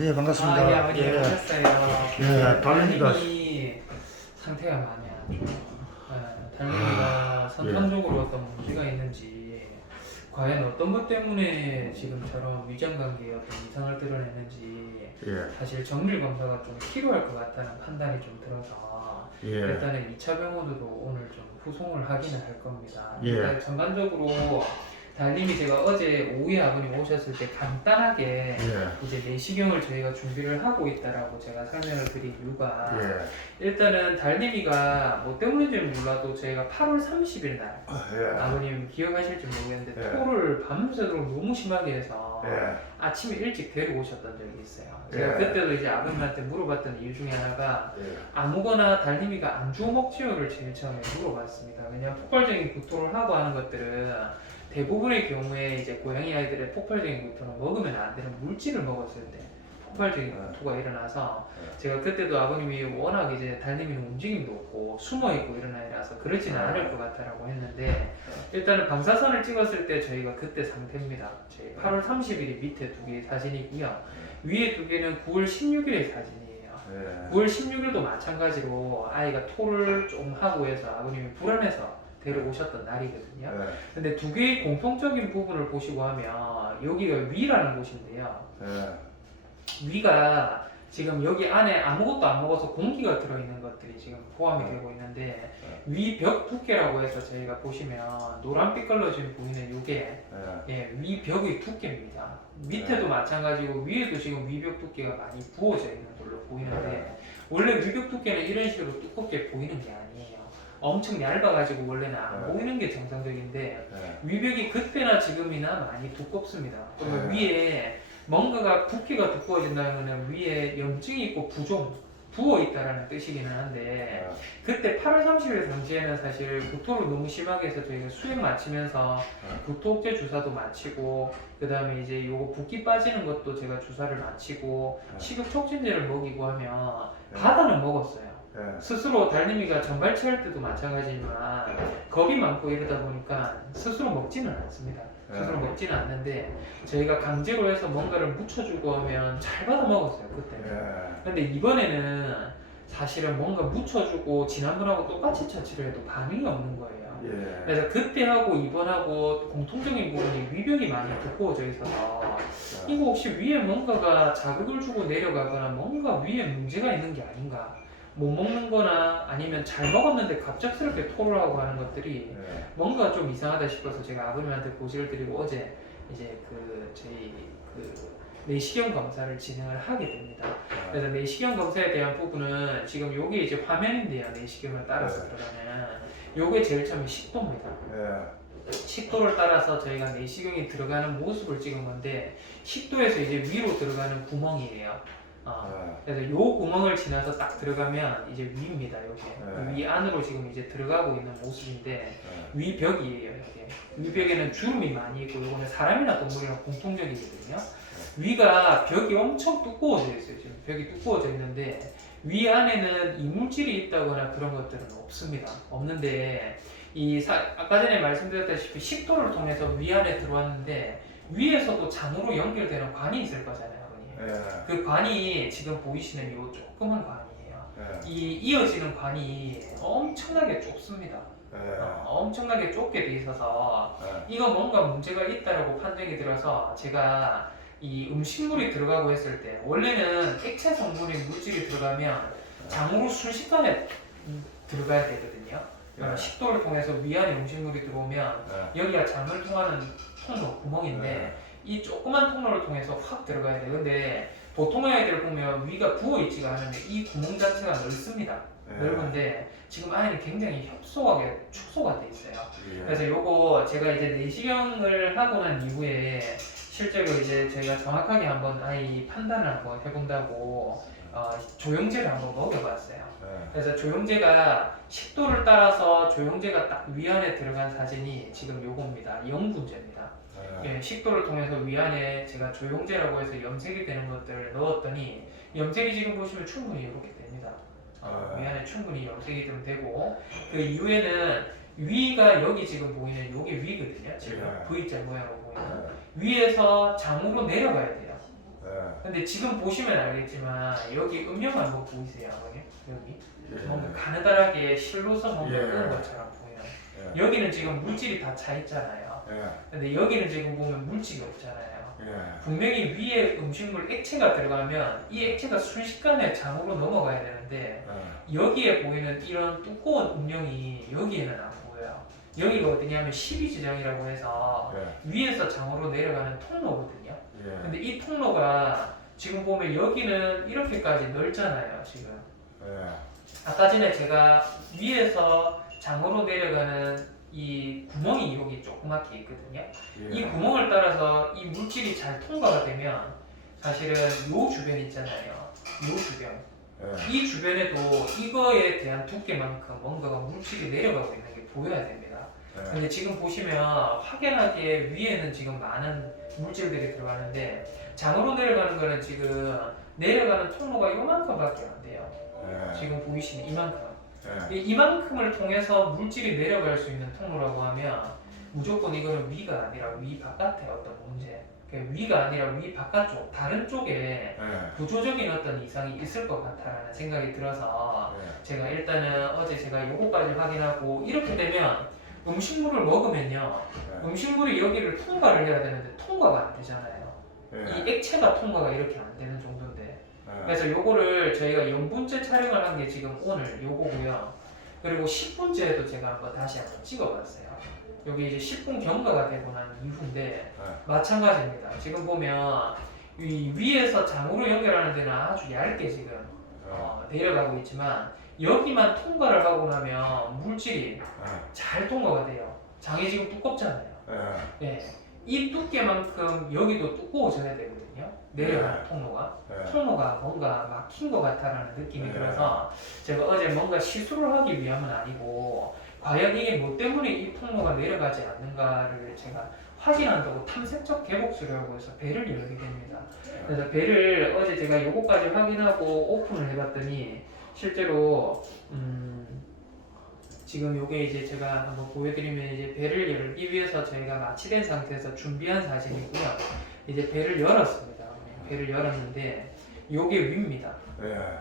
예, 반갑습니다. 예, 아버님 오셨어요. 달님이가 달님이 상태가 많이 안 좋아요. 달님이가 선천적으로 어떤 문제가 있는지, 과연 어떤 것 때문에 지금처럼 위장관계에 어떤 이상을 드러내는지, 사실 정밀 검사가 좀 필요할 것 같다는 판단이 좀 들어서 일단은 2차 병원으로 오늘 좀 후송을 하기는 할 겁니다. 일단 전반적으로 달님이 제가 어제 오후에 아버님 오셨을 때 간단하게 이제 내시경을 저희가 준비를 하고 있다라고 제가 설명을 드린 이유가 일단은 달님이가 뭐 때문인지는 몰라도 저희가 8월 30일 날 아버님 기억하실지 모르겠는데 토를 밤새도록 너무 심하게 해서 아침에 일찍 데리고 오셨던 적이 있어요. 제가 그때도 이제 아버님한테 물어봤던 이유 중에 하나가 아무거나 달님이가 안 주워 먹지요를 제일 처음에 물어봤습니다. 왜냐면 폭발적인 구토를 하고 하는 것들은 대부분의 경우에 이제 고양이 아이들의 폭발적인 구토는 먹으면 안 되는 물질을 먹었을 때 폭발적인 구토가 일어나서 제가 그때도 아버님이 워낙 이제 달님이는 움직임도 없고 숨어있고 이런 아이라서 그러지는 않을 것 같다라고 했는데 일단은 방사선을 찍었을 때 저희가 그때 상태입니다. 저희 8월 30일이 밑에 두 개의 사진이고요. 위에 두 개는 9월 16일의 사진이에요. 9월 16일도 마찬가지로 아이가 토를 좀 하고 해서 아버님이 불안해서 데려오셨던 날이거든요. 근데 두 개의 공통적인 부분을 보시고 하면 여기가 위라는 곳인데요. 위가 지금 여기 안에 아무것도 안 먹어서 공기가 들어있는 것들이 지금 포함이 되고 있는데 위 벽 두께라고 해서 저희가 보시면 노란빛 걸로 지금 보이는 이게 위 벽의 두께입니다. 밑에도 마찬가지고 위에도 지금 위벽 두께가 많이 부어져 있는 걸로 보이는데 원래 위벽 두께는 이런 식으로 두껍게 보이는 게 아니에요. 엄청 얇아가지고 원래는 안 보이는 게 정상적인데 위벽이 그때나 지금이나 많이 두껍습니다. 그러면 위에 뭔가가 붓기가 두꺼워진다면 위에 염증이 있고 부어있다라는 뜻이기는 한데 그때 8월 30일 당시에는 사실 구토를 너무 심하게 해서 저희가 수액 마치면서 구토제 주사도 마치고 그 다음에 이제 요거 붓기 빠지는 것도 제가 주사를 마치고 식욕촉진제를 먹이고 하면 바다는 먹었어요. 스스로 달님이가 전발치할 때도 마찬가지지만 겁이 많고 이러다 보니까 스스로 먹지는 않습니다. 스스로 먹지는 않는데 저희가 강제로 해서 뭔가를 묻혀주고 하면 잘 받아 먹었어요 그때는. 근데 이번에는 사실은 뭔가 묻혀주고 지난번하고 똑같이 처치를 해도 반응이 없는 거예요. 그래서 그때하고 이번하고 공통적인 부분이 위벽이 많이 두꺼워져 있어서 이거 혹시 위에 뭔가가 자극을 주고 내려가거나 뭔가 위에 문제가 있는 게 아닌가, 못 먹는 거나 아니면 잘 먹었는데 갑작스럽게 토를 하고 하는 것들이 뭔가 좀 이상하다 싶어서 제가 아버님한테 고지를 드리고 어제 이제 저희 내시경 검사를 진행을 하게 됩니다. 그래서 내시경 검사에 대한 부분은 지금 요게 이제 화면인데요. 내시경을 따라서 들어가면 요게 제일 처음에 식도입니다. 식도를 따라서 저희가 내시경이 들어가는 모습을 찍은 건데 식도에서 이제 위로 들어가는 구멍이에요. 그래서 요 구멍을 지나서 딱 들어가면 이제 위입니다. 여기 위 안으로 지금 이제 들어가고 있는 모습인데 위벽이에요. 이게 위벽에는 주름이 많이 있고 요거는 사람이나 동물이나 공통적이거든요. 위가 벽이 엄청 두꺼워져 있어요. 지금 벽이 두꺼워져 있는데 위 안에는 이물질이 있다거나 그런 것들은 없습니다. 없는데 아까 전에 말씀드렸다시피 식도를 통해서 위 안에 들어왔는데 위에서도 장으로 연결되는 관이 있을 거잖아요. 그 관이 지금 보이시는 이 조그만 관이에요. 이 이어지는 관이 엄청나게 좁습니다. 엄청나게 좁게 돼 있어서 이거 뭔가 문제가 있다라고 판정이 들어서 제가 이 음식물이 들어가고 했을 때 원래는 액체 성분의 물질이 들어가면 장으로 순식간에 들어가야 되거든요. 식도를 통해서 위안에 음식물이 들어오면 여기가 장을 통하는 통로 구멍인데 이 조그만 통로를 통해서 확 들어가야 돼요. 근데 보통 아이들 보면 위가 부어있지가 않으면 이 구멍 자체가 넓습니다. 넓은데 지금 아이는 굉장히 협소하게 축소가 돼 있어요. 그래서 요거 제가 이제 내시경을 하고 난 이후에 실제로 이제 저희가 정확하게 한번 아이 판단을 한번 해본다고 조영제를 한번 먹여봤어요. 그래서 조영제가 식도를 따라서 조영제가 딱 위안에 들어간 사진이 지금 요겁니다. 0분제입니다. 식도를 통해서 위안에 제가 조영제라고 해서 염색이 되는 것들을 넣었더니 염색이 지금 보시면 충분히 이렇게 됩니다. 위안에 충분히 염색이 좀 되고 그 이후에는 위가 여기 지금 보이는 요게 위거든요. 지금 V자 모양으로 보이는 위에서 장으로 내려가야 돼요. 근데 지금 보시면 알겠지만 여기 음영 한번 보이세요, 아버님? 여기 예. 뭔가 가느다랗게 실로서 뭔가 예. 끄는 것처럼 보여요. 예. 여기는 지금 물질이 다 차 있잖아요. 예. 근데 여기는 지금 보면 물질이 없잖아요. 예. 분명히 위에 음식물 액체가 들어가면 이 액체가 순식간에 장으로 넘어가야 되는데 여기에 보이는 이런 두꺼운 음영이 여기에는 안 보여요. 여기가 어디냐면 12지장이라고 해서 위에서 장으로 내려가는 통로거든요. 근데 이 통로가 지금 보면 여기는 이렇게까지 넓잖아요. 지금 아까 전에 제가 위에서 장으로 내려가는 이 구멍이 여기 조그맣게 있거든요. 이 구멍을 따라서 이 물질이 잘 통과가 되면 사실은 요 주변 있잖아요. 요 주변. 이 주변에도 이거에 대한 두께만큼 뭔가가 물질이 내려가고 있는 게 보여야 됩니다. 근데 지금 보시면 확연하게 위에는 지금 많은 물질들이 들어가는데 장으로 내려가는 거는 지금 내려가는 통로가 요만큼밖에 안 돼요. 지금 보이시는 이만큼. 이만큼을 통해서 물질이 내려갈 수 있는 통로라고 하면 무조건 이거는 위가 아니라 위 바깥의 어떤 문제, 위가 아니라 위 바깥쪽 다른 쪽에 구조적인 어떤 이상이 있을 것 같다라는 생각이 들어서 제가 일단은 어제 제가 요거까지 확인하고 이렇게 되면 음식물을 먹으면요 음식물이 여기를 통과를 해야 되는데 통과가 안 되잖아요. 이 액체가 통과가 이렇게 안 되는 정도인데 그래서 요거를 저희가 0분째 촬영을 한 게 지금 오늘 요거고요. 그리고 10분째에도 제가 다시 한번 찍어봤어요. 여기 이제 10분 경과가 되고 난 이후인데 마찬가지입니다. 지금 보면 이 위에서 장으로 연결하는 데는 아주 얇게 지금 내려가고 있지만 여기만 통과를 하고 나면 물질이 잘 통과가 돼요. 장이 지금 두껍잖아요. 이 두께만큼 여기도 두꺼워져야 되거든요. 내려가는 통로가 뭔가 막힌 것 같다라는 느낌이 들어서 제가 어제 뭔가 시술을 하기 위함은 아니고 과연 이게 뭐 때문에 이 통로가 내려가지 않는가를 제가 확인한다고 탐색적 개복 수료라고 해서 배를 열게 됩니다. 그래서 배를 어제 제가 요거까지 확인하고 오픈을 해봤더니 실제로 지금 요게 이제 제가 한번 보여드리면 이제 배를 열기 위해서 저희가 마취된 상태에서 준비한 사진이고요. 이제 배를 열었습니다. 배를 열었는데 요게 위입니다.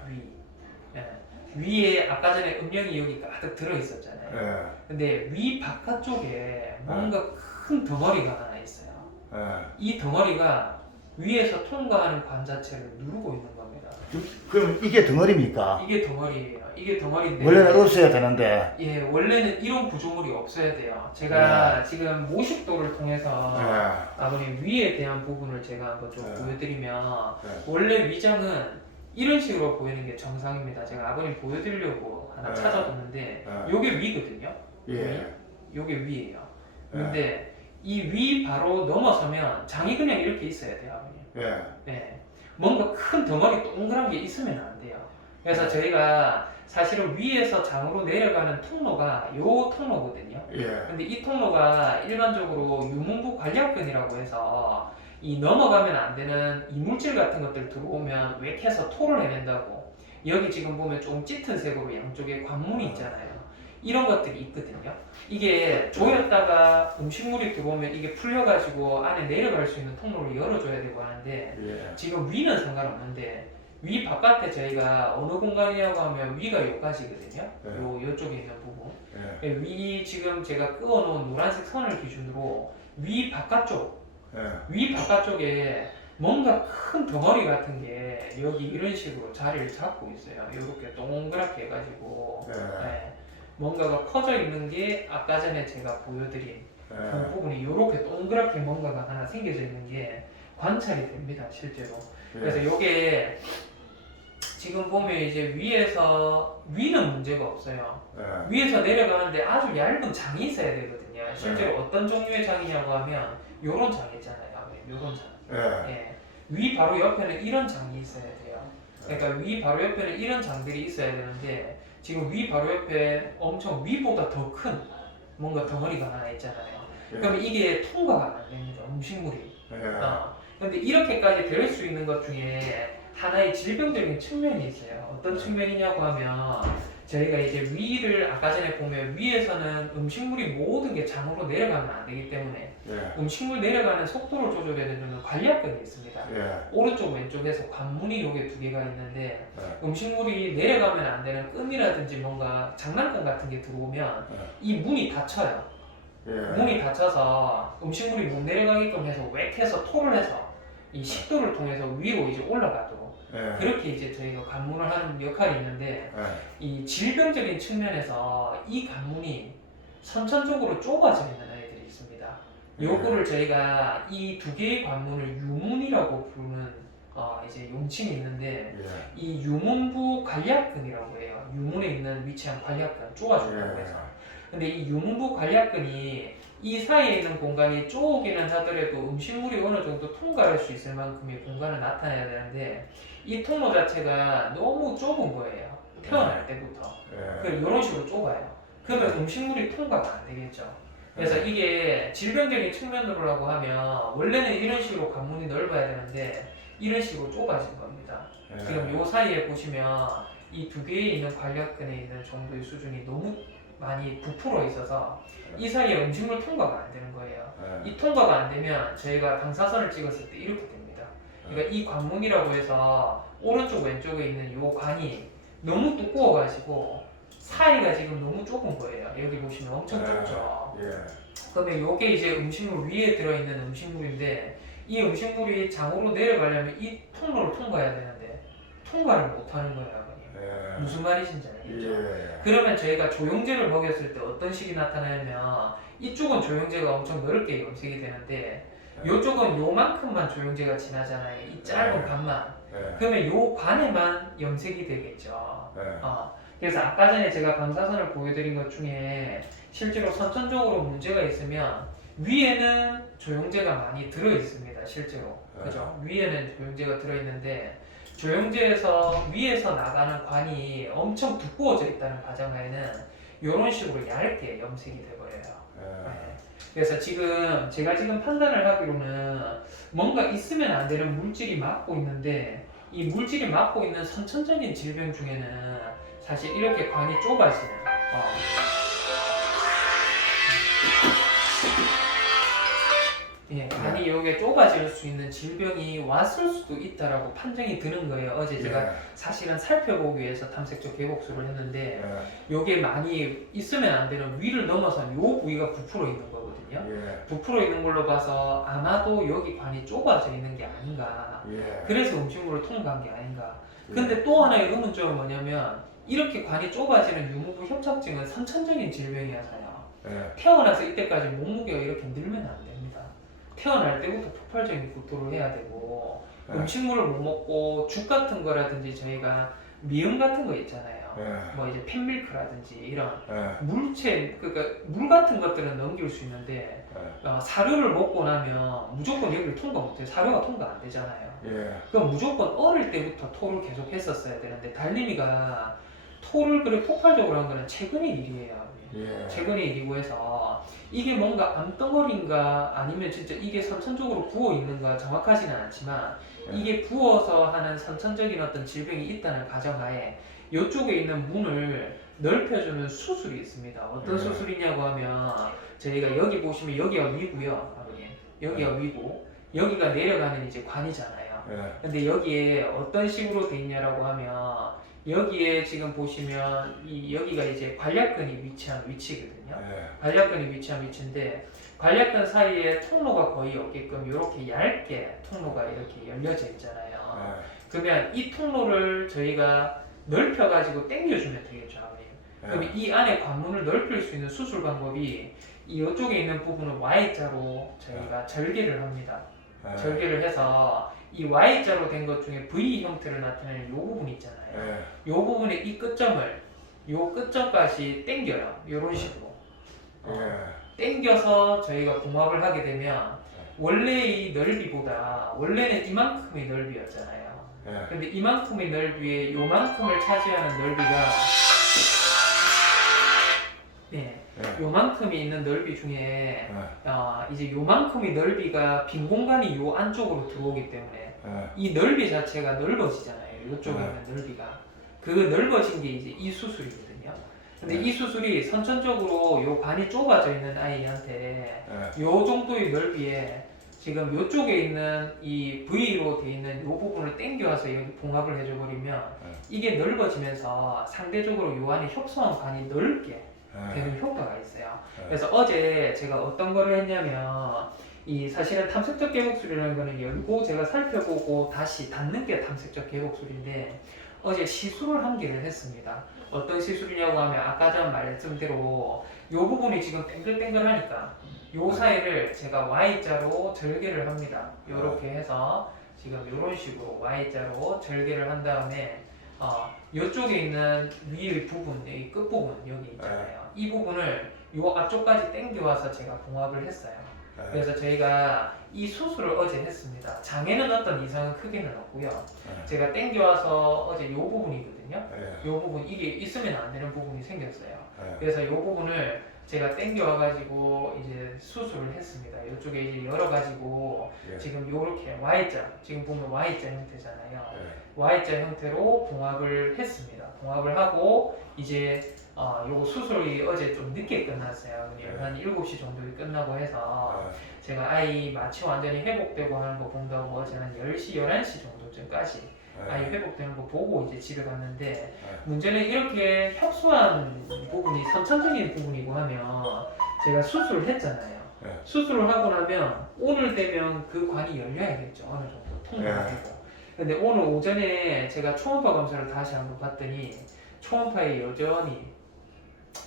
위. 위에 아까 전에 음영이 여기 가득 들어 있었잖아요. 근데 위 바깥쪽에 뭔가 큰 덩어리가 하나 있어요. 이 덩어리가 위에서 통과하는 관 자체를 누르고 있는 겁니다. 그럼 이게 덩어리입니까? 이게 덩어리예요. 이게 덩어리인데 원래는 없어야 되는데. 예, 원래는 이런 구조물이 없어야 돼요. 제가 지금 모식도를 통해서 아버님 위에 대한 부분을 제가 한번 좀 보여드리면 원래 위장은 이런 식으로 보이는 게 정상입니다. 제가 아버님 보여드리려고 하나 찾아뒀는데 요게 위거든요. 요게 위예요. 근데 이 위 바로 넘어서면 장이 그냥 이렇게 있어야 돼요, 아버님. 뭔가 큰 덩어리 동그란 게 있으면 안 돼요. 그래서 저희가 사실은 위에서 장으로 내려가는 통로가 요 통로거든요. 근데 이 통로가 일반적으로 유문부 관략근이라고 해서 이 넘어가면 안 되는 이물질 같은 것들 들어오면 외캐서 토를 해낸다고. 여기 지금 보면 좀 짙은 색으로 양쪽에 관문이 있잖아요. 이런 것들이 있거든요. 이게 조였다가 음식물이 들어오면 이게 풀려가지고 안에 내려갈 수 있는 통로를 열어줘야 되고 하는데 지금 위는 상관없는데 위 바깥에 저희가 어느 공간이라고 하면 위가 여기까지거든요. 요쪽에 있는 부분. 위 지금 제가 끄어놓은 노란색 선을 기준으로 위 바깥쪽에 뭔가 큰 덩어리 같은 게 여기 이런 식으로 자리를 잡고 있어요. 이렇게 동그랗게 해가지고 뭔가가 커져 있는 게 아까 전에 제가 보여드린 그 부분이 이렇게 동그랗게 뭔가가 하나 생겨져 있는 게 관찰이 됩니다, 실제로. 그래서 이게 지금 보면 이제 위는 문제가 없어요. 위에서 내려가는데 아주 얇은 장이 있어야 되거든요. 실제로 어떤 종류의 장이냐고 하면 요런 장 있잖아요. 요런 장. 위 바로 옆에는 이런 장이 있어야 돼요. 그러니까 위 바로 옆에는 이런 장들이 있어야 되는데 지금 위 바로 옆에 엄청 위보다 더 큰 뭔가 덩어리가 하나 있잖아요. 그러면 이게 통과가 안 됩니다. 음식물이. 근데 이렇게까지 될 수 있는 것 중에 하나의 질병적인 측면이 있어요. 어떤 측면이냐고 하면 저희가 이제 위를 아까 전에 보면 위에서는 음식물이 모든 게 장으로 내려가면 안 되기 때문에 예. 음식물 내려가는 속도를 조절해주는 관리압근이 있습니다. 예. 오른쪽 왼쪽에서 관문이 요게 두 개가 있는데 예. 음식물이 내려가면 안 되는 끈이라든지 뭔가 장난감 같은 게 들어오면 이 문이 닫혀요. 예. 문이 닫혀서 음식물이 못 내려가게끔 해서 웩 해서 토를 해서 이 식도를 통해서 위로 이제 올라가도록 예. 그렇게 이제 저희가 관문을 하는 역할이 있는데 이 질병적인 측면에서 이 관문이 선천적으로 좁아져 있는 아이들이 있습니다. 요거를 저희가 이 두 개의 관문을 유문이라고 부르는 이제 용칭이 있는데 예. 이 유문부 관략근이라고 해요. 유문에 있는 위치한 관략근 좁아준다고 해서. 근데 이 유문부 관략근이 이 사이에 있는 공간이 좁기는 하더라도 음식물이 어느 정도 통과할 수 있을 만큼의 공간을 나타내야 되는데 이 통로 자체가 너무 좁은 거예요. 태어날 때부터. 이런 식으로 좁아요. 그러면 음식물이 통과가 안 되겠죠. 그래서 이게 질병적인 측면으로라고 하면 원래는 이런 식으로 관문이 넓어야 되는데 이런 식으로 좁아진 겁니다. 지금 요 사이에 보시면 이 두 개에 있는 관략근에 있는 정도의 수준이 너무 많이 부풀어 있어서 이 사이에 음식물 통과가 안 되는 거예요. 이 통과가 안 되면 저희가 방사선을 찍었을 때 이렇게 됩니다. 그러니까 이 관문이라고 해서 오른쪽 왼쪽에 있는 요 관이 너무 두꺼워가지고 사이가 지금 너무 좁은 거예요. 여기 보시면 엄청 좁죠. 그러면 요게 이제 음식물 위에 들어있는 음식물인데 이 음식물이 장으로 내려가려면 이 통로를 통과해야 되는데 통과를 못하는 거예요, 아버님. 무슨 말이신지 알겠죠? 그러면 저희가 조영제를 먹였을 때 어떤 식이 나타나냐면 이쪽은 조영제가 엄청 넓게 염색이 되는데 이쪽은 요만큼만 조영제가 지나잖아요. 이 짧은 관만. 그러면 요 관에만 염색이 되겠죠. 그래서 아까 전에 제가 방사선을 보여드린 것 중에 실제로 선천적으로 문제가 있으면 위에는 조영제가 많이 들어있습니다. 실제로. 그죠? 위에는 조영제가 들어있는데 조영제에서 위에서 나가는 관이 엄청 두꺼워져 있다는 가정하에는 이런 식으로 얇게 염색이 돼버려요. 네. 그래서 제가 지금 판단을 하기로는 뭔가 있으면 안 되는 물질이 막고 있는데 이 물질이 막고 있는 선천적인 질병 중에는 사실 이렇게 관이 좁아지는 관이 여기에 좁아질 수 있는 질병이 왔을 수도 있다라고 판정이 드는 거예요. 어제 제가 사실은 살펴보기 위해서 탐색조 개복수를 했는데 요게 많이 있으면 안 되는 위를 넘어선 요 부위가 부풀어 있는 거거든요. 부풀어 있는 걸로 봐서 아마도 여기 관이 좁아져 있는 게 아닌가. 그래서 음식물을 통과한 게 아닌가. 근데 또 하나의 의문점은 뭐냐면 이렇게 관이 좁아지는 유무부 협착증은 선천적인 질병이어서요. 태어나서 이때까지 몸무게가 이렇게 늘면 안 됩니다. 태어날 때부터 폭발적인 구토를 해야 되고 음식물을 못 먹고 죽 같은 거라든지 저희가 미음 같은 거 있잖아요. 뭐 이제 팬밀크라든지 이런 물체, 그러니까 물 같은 것들은 넘길 수 있는데 사료를 먹고 나면 무조건 여기를 통과 못해요. 사료가 통과 안 되잖아요. 그럼 무조건 어릴 때부터 토를 계속 했었어야 되는데 달님이가 토를 그렇게 폭발적으로 한 거는 최근의 일이에요. 최근의 일이고 해서 이게 뭔가 암덩어리인가 아니면 진짜 이게 선천적으로 부어 있는가 정확하지는 않지만 이게 부어서 하는 선천적인 어떤 질병이 있다는 가정하에 이쪽에 있는 문을 넓혀주는 수술이 있습니다. 어떤 수술이냐고 하면 저희가 여기 보시면 여기가 위고요, 아버님. 여기가 위고 여기가 내려가는 이제 관이잖아요. 근데 여기에 어떤 식으로 돼 있냐라고 하면 여기에 지금 보시면 여기가 이제 관략근이 위치한 위치거든요. 관략근이 위치한 위치인데 관략근 사이에 통로가 거의 없게끔 이렇게 얇게 통로가 이렇게 열려져 있잖아요. 그러면 이 통로를 저희가 넓혀가지고 당겨주면 되겠죠, 아버님. 그럼 이 안에 관문을 넓힐 수 있는 수술 방법이 이쪽에 있는 부분을 Y자로 저희가 절개를 합니다. 절개를 해서 이 Y자로 된 것 중에 V 형태를 나타내는 이 부분 있잖아요. 이 부분의 이 끝점을 이 끝점까지 당겨요. 이런 식으로 당겨서 저희가 봉합을 하게 되면 원래 이 넓이보다 원래는 이만큼의 넓이였잖아요. 근데 이만큼의 넓이에 요만큼을 차지하는 넓이가 요만큼이 있는 넓이 중에 이제 요만큼의 넓이가 빈 공간이 요 안쪽으로 들어오기 때문에 이 넓이 자체가 넓어지잖아요. 이쪽에 있는 넓이가. 그 넓어진 게 이제 이 수술이거든요. 근데 이 수술이 선천적으로 요 관이 좁아져 있는 아이한테 요 정도의 넓이에 지금 요쪽에 있는 이 V로 돼 있는 요 부분을 당겨와서 여기 봉합을 해줘버리면 이게 넓어지면서 상대적으로 요 안에 협소한 관이 넓게 되는 효과가 있어요. 그래서 어제 제가 어떤 거를 했냐면 이 사실은 탐색적 개복술이라는 거는 열고 제가 살펴보고 다시 닫는 게 탐색적 개복술인데 어제 시술을 한 개를 했습니다. 어떤 시술이냐고 하면 아까 전 말씀대로 이 부분이 지금 뱅글뱅글하니까 요 사이를 제가 Y자로 절개를 합니다. 이렇게 해서 지금 이런 식으로 Y자로 절개를 한 다음에 이쪽에 있는 위의 부분, 이 끝부분 여기 있잖아요. 이 부분을 요 앞쪽까지 당겨와서 제가 봉합을 했어요. 그래서 저희가 이 수술을 어제 했습니다. 장에는 어떤 이상은 크게는 없고요. 제가 당겨와서 어제 이 부분이거든요. 이 부분, 이게 있으면 안 되는 부분이 생겼어요. 그래서 이 부분을 제가 당겨와가지고 이제 수술을 했습니다. 이쪽에 이제 열어가지고 지금 요렇게 Y자, 지금 보면 Y자 형태잖아요. Y자 형태로 봉합을 했습니다. 봉합을 하고 이제 요거 수술이 어제 좀 늦게 끝났어요. 한 7시 정도에 끝나고 해서 제가 아이 마취 완전히 회복되고 하는 거 본다고 어제 한 10시, 11시 정도쯤까지 아이 회복되는 거 보고 이제 집에 갔는데 문제는 이렇게 협소한 부분이 선천적인 부분이고 하면 제가 수술을 했잖아요. 수술을 하고 나면 오늘 되면 그 관이 열려야겠죠. 어느 정도 통과가 되고. 근데 오늘 오전에 제가 초음파 검사를 다시 한번 봤더니 초음파에 여전히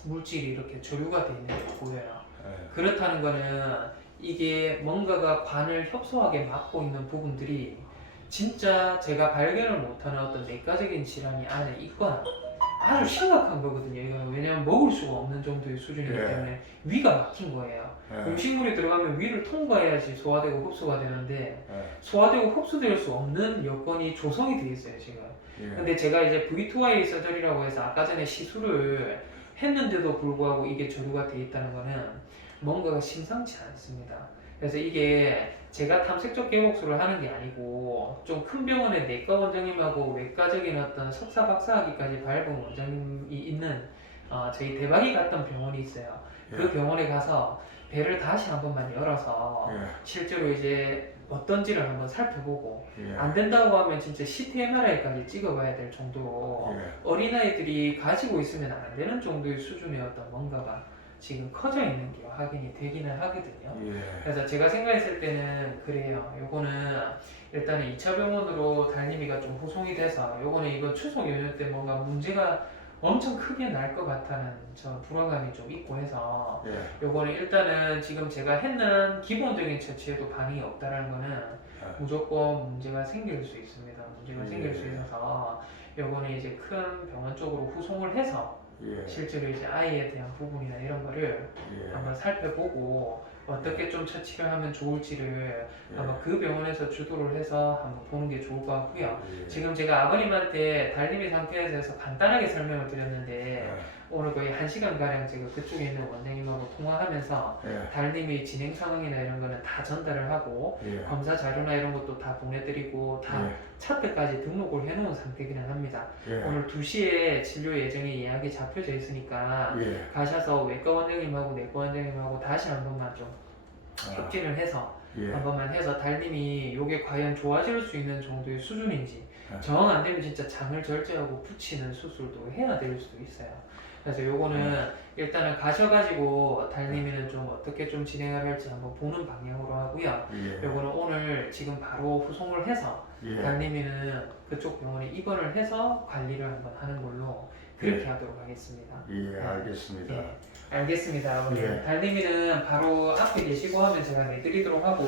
물질이 이렇게 조류가 되어 있는 게 보여요. 그렇다는 거는 이게 뭔가가 관을 협소하게 막고 있는 부분들이 진짜 제가 발견을 못하는 어떤 내과적인 질환이 안에 있거나 아주 심각한 거거든요. 이거는 왜냐면 먹을 수가 없는 정도의 수준이기 때문에 위가 막힌 거예요. 음식물이 들어가면 위를 통과해야지 소화되고 흡수가 되는데 소화되고 흡수될 수 없는 여건이 조성이 되어 있어요 지금. 근데 제가 이제 V2Y 서저리라고 해서 아까 전에 시술을 했는데도 불구하고 이게 조류가 되어 있다는 거는 뭔가가 심상치 않습니다. 그래서 이게 제가 탐색적 개복술을 하는 게 아니고 좀 큰 병원의 내과 원장님하고 외과적인 어떤 석사 박사학위까지 밟은 원장님이 있는 저희 대박이 갔던 병원이 있어요. 그 병원에 가서 배를 다시 한 번만 열어서 실제로 이제 어떤지를 한번 살펴보고 안 된다고 하면 진짜 CT MRI까지 찍어봐야 될 정도로 어린아이들이 가지고 있으면 안 되는 정도의 수준의 어떤 뭔가가 지금 커져 있는 게 확인이 되기는 하거든요. 그래서 제가 생각했을 때는 그래요. 요거는 일단은 2차 병원으로 달님이가 좀 후송이 돼서 요거는 이거 추석 연휴 때 뭔가 문제가 엄청 크게 날 것 같다는 저 불안감이 좀 있고 해서 요거는 일단은 지금 제가 했는 기본적인 처치에도 반응이 없다라는 거는 무조건 문제가 생길 수 있습니다. 문제가 생길 수 있어서 요거는 이제 큰 병원 쪽으로 후송을 해서 실제로 이제 아이에 대한 부분이나 이런 거를 한번 살펴보고 어떻게 좀 처치를 하면 좋을지를 아마 그 병원에서 주도를 해서 한번 보는 게 좋을 것 같고요. 지금 제가 아버님한테 달님이 상태에서 간단하게 설명을 드렸는데 오늘 거의 1시간가량 제가 그쪽에 있는 원장님하고 통화하면서 달님이 진행 상황이나 이런 거는 다 전달을 하고 검사 자료나 이런 것도 다 보내드리고 다 차트까지 등록을 해놓은 상태기는 합니다. 오늘 2시에 진료 예정이 예약이 잡혀져 있으니까 가셔서 외과 원장님하고 내과 원장님하고 다시 한 번만 좀 협진을 해서 한 번만 해서 달님이 이게 과연 좋아질 수 있는 정도의 수준인지 정 안 되면 진짜 장을 절제하고 붙이는 수술도 해야 될 수도 있어요. 그래서 요거는 일단은 가셔가지고 달님이는 좀 어떻게 좀 진행을 할지 한번 보는 방향으로 하고요. 요거는 오늘 지금 바로 후송을 해서 달님이는 그쪽 병원에 입원을 해서 관리를 한번 하는 걸로 그렇게 하도록 하겠습니다. 알겠습니다. 알겠습니다. 아버님. 달님이는 바로 앞에 계시고 하면 제가 내드리도록 하고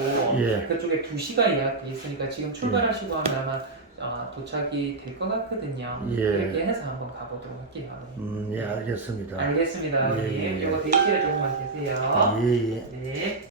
그쪽에 2시가 예약돼 있으니까 지금 출발하시고 하면 아마 도착이 될 것 같거든요. 그렇게 해서 한번 가보도록 할게요. 알겠습니다. 알겠습니다. 아버님. 이거 대기실에 조금만 계세요. 네.